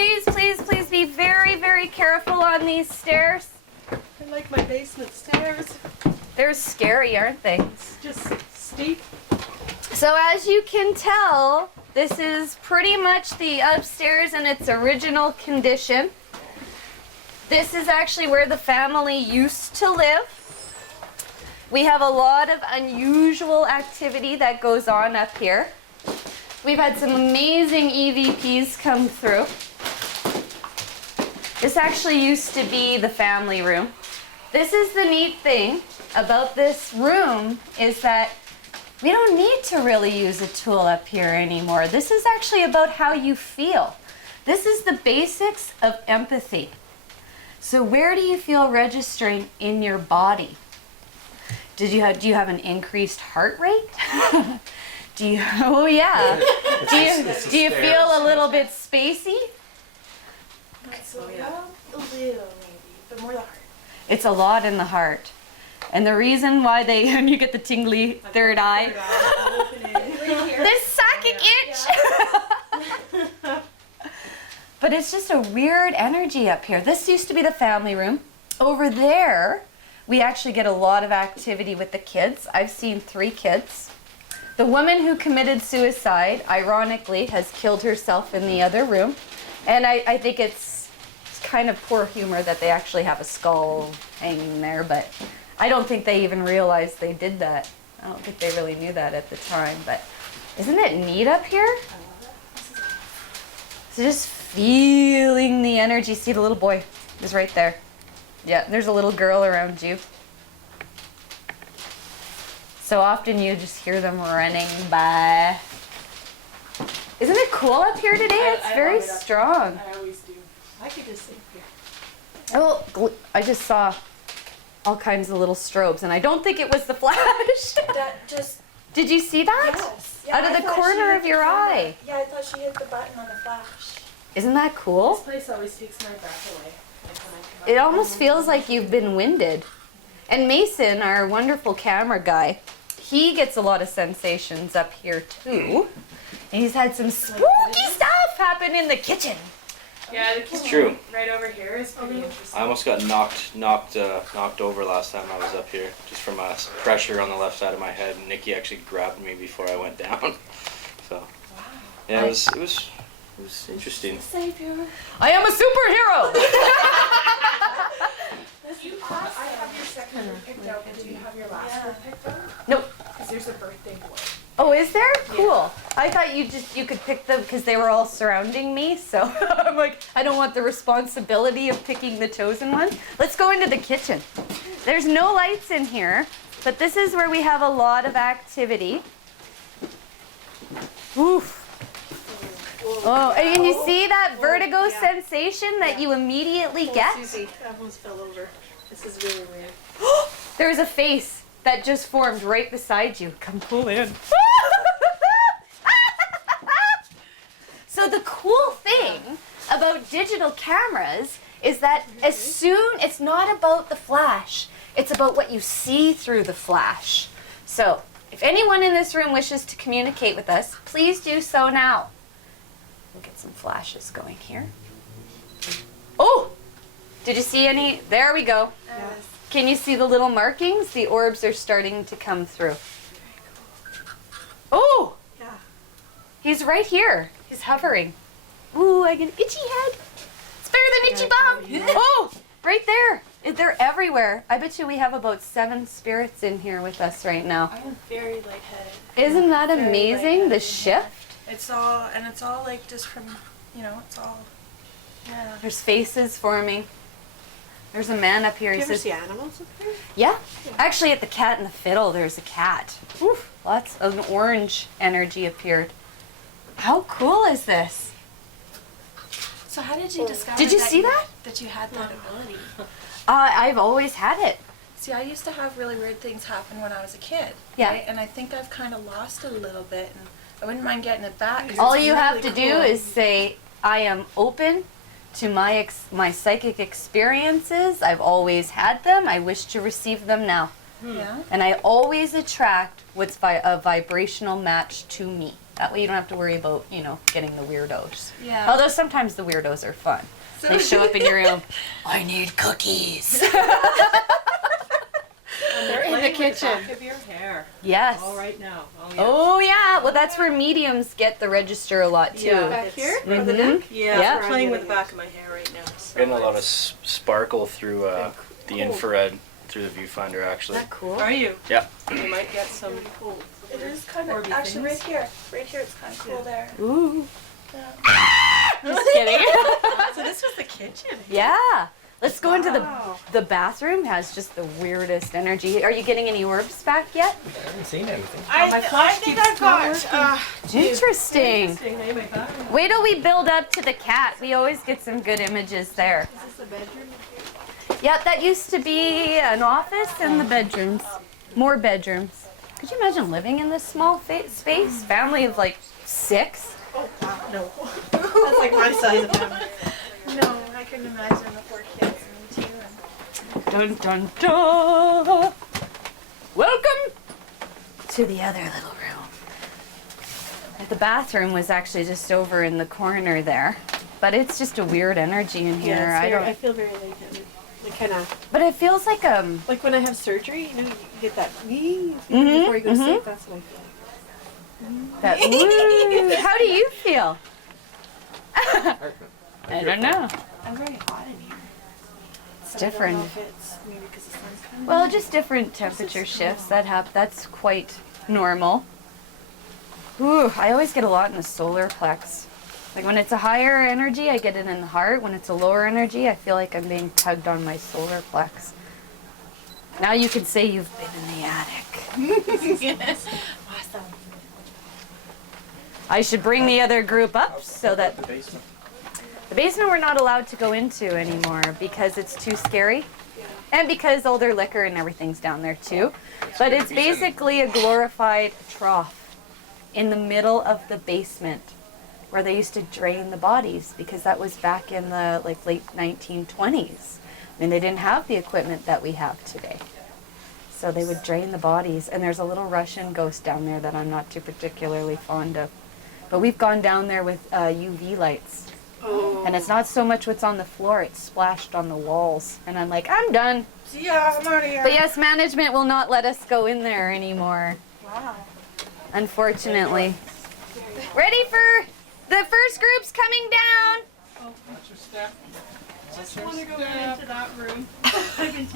please, please, please be very, very careful on these stairs. I like my basement stairs. They're scary, aren't they? It's just steep. So as you can tell, this is pretty much the upstairs in its original condition. This is actually where the family used to live. We have a lot of unusual activity that goes on up here. We've had some amazing EVPs come through. This actually used to be the family room. This is the neat thing about this room is that we don't need to really use a tool up here anymore. This is actually about how you feel. This is the basics of empathy. So where do you feel registering in your body? Do you have an increased heart rate? Oh yeah. Do you feel a little bit spacey? So, yeah, a little maybe, but more the heart. It's a lot in the heart. And the reason why and you get the tingly third eye. This psychic itch. But it's just a weird energy up here. This used to be the family room. Over there, we actually get a lot of activity with the kids. I've seen 3 kids. The woman who committed suicide, ironically, has killed herself in the other room. And I think it's kind of poor humor that they actually have a skull hanging there, but I don't think they even realized they did that. I don't think they really knew that at the time, but isn't it neat up here? So just feeling the energy. See the little boy is right there. Yeah, there's a little girl around you. So often you just hear them running by. Isn't it cool up here today? It's very strong. I always do. I could just sit here. Oh, I just saw all kinds of little strobes, and I don't think it was the flash. That just. Did you see that? Yes. Yeah, Out of I the thought she corner hit of the your camera. eye. Yeah, I thought she hit the button on the flash. Isn't that cool? This place always takes my breath away. Like when I come It up. almost feels like you've been winded. And Mason, our wonderful camera guy, he gets a lot of sensations up here too. And he's had some spooky stuff happen in the kitchen. Yeah, the kitchen true. right over here is pretty interesting. I almost got knocked over last time I was up here, just from pressure on the left side of my head. And Nikki actually grabbed me before I went down. So, yeah, it was interesting. Savior. I am a superhero! I have your second one picked out, but do you have your last one picked out? Nope. Because there's a birthday boy. Oh, is there? Cool. I thought you could pick them because they were all surrounding me. So I'm like, I don't want the responsibility of picking the chosen one. Let's go into the kitchen. There's no lights in here, but this is where we have a lot of activity. Oof. Oh, and you see that vertigo sensation that you immediately get? Susie, I almost fell over. This is really weird. There's a face that just formed right beside you. Come pull in. So the cool thing about digital cameras is that as soon, it's not about the flash, it's about what you see through the flash. So if anyone in this room wishes to communicate with us, please do so now. We'll get some flashes going here. Oh! Did you see any? There we go. Can you see the little markings? The orbs are starting to come through. Oh! Yeah. He's right here. He's hovering. Ooh, I get an itchy head. It's better than itchy bum. Oh, right there. They're everywhere. I bet you we have about 7 spirits in here with us right now. I'm very lightheaded. Isn't that Very amazing, the lightheaded. shift? It's all like just from, it's all, yeah. There's faces forming. There's a man up here. Do He you ever says, see animals up here? yeah. Actually, at the Cat and the Fiddle, there's a cat. Oof, lots of an orange energy appeared. How cool is this? So how did you discover Did you see that? that you had that ability? I've always had it. See, I used to have really weird things happen when I was a kid. Yeah. Right? And I think I've kind of lost it a little bit, and I wouldn't mind getting it back. 'cause All it's you have really to do cool. is say, I am open to my psychic experiences. I've always had them. I wish to receive them now. Yeah. And I always attract what's a vibrational match to me. That way you don't have to worry about, you know, getting the weirdos. Yeah. Although sometimes the weirdos are fun. They show up in your room. I need cookies. They're in the kitchen. Back of your hair. Yes. All right now. Oh, yeah. Oh yeah. Well, that's where mediums get the register a lot too. Yeah. Back It's- here? Mhm. Or the neck? Yeah, Yeah. I'm playing with the back of my hair right now. So Getting a lot of it's- sparkle through the infrared through the viewfinder actually. Isn't that cool? Are you? Yeah. You might get some. It is kind Or of be actually things. right here. Right here, it's kind of cool there. Ooh. Yeah. Just kidding. So this was the kitchen. Yeah. Let's go into Wow. the bathroom. Has just the weirdest energy. Are you getting any orbs back yet? I haven't seen anything. My flash think keeps I've got, not working. Interesting. Interesting, eh, my God? Wait till we build up to the cat. We always get some good images there. Is this the bedroom? Yeah, that used to be an office and the bedrooms. More bedrooms. Could you imagine living in this small space? Family of like 6? Oh, wow. No. That's like my size of family. No, I couldn't imagine the 4 kids and me too. Dun dun dun! Welcome to the other little room. The bathroom was actually just over in the corner there, but it's just a weird energy in here. Yeah, I don't. I feel very like kind of But it feels like like when I have surgery. You know, you get that wee Mhm, before you go to mhm. sleep. That's what I feel. that. Woo. How do you feel? I don't know. I'm very hot in here. It's But I don't different. know if it's maybe because the sun's coming. Well, just different temperature shifts that happen. That's quite normal. Ooh, I always get a lot in the solar plex. Like when it's a higher energy, I get it in the heart. When it's a lower energy, I feel like I'm being tugged on my solar plex. Now you can say you've been in the attic. Awesome. I should bring the other group up so that The basement. the basement we're not allowed to go into anymore because it's too scary. And because all their liquor and everything's down there too. But it's basically a glorified trough in the middle of the basement where they used to drain the bodies because that was back in the like late 1920s. I mean, they didn't have the equipment that we have today. So they would drain the bodies, and there's a little Russian ghost down there that I'm not too particularly fond of. But we've gone down there with UV lights. Oh. And it's not so much what's on the floor, it's splashed on the walls. And I'm like, I'm done. Yeah, I'm out of here. But yes, management will not let us go in there anymore, Wow. unfortunately. Ready for the first group's coming down? Just want to go into that room.